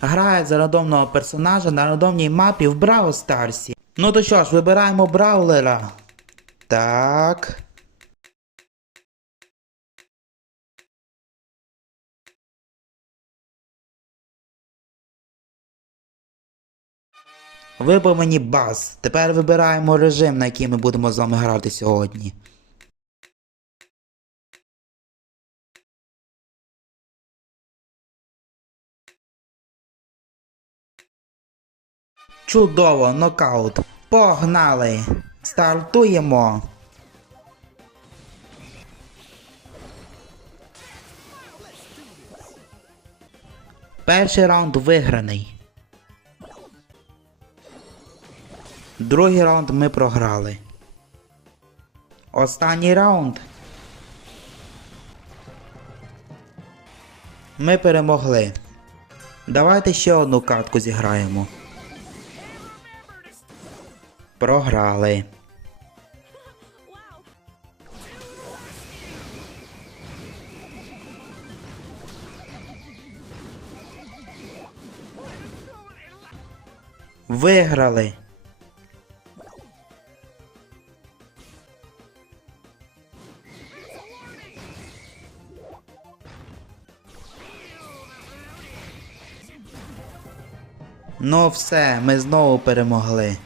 грає за рандомного персонажа на рандомній мапі в Браво Старсі. Ну то що ж, вибираємо браулера. Так. Вибив мені бас. Тепер вибираємо режим, на який ми будемо з вами грати сьогодні. Чудово, нокаут. Погнали! Стартуємо! Перший раунд виграний. Другий раунд ми програли. Останній раунд. Ми перемогли. Давайте ще одну катку зіграємо. Програли. Виграли. Ну все, ми знову перемогли.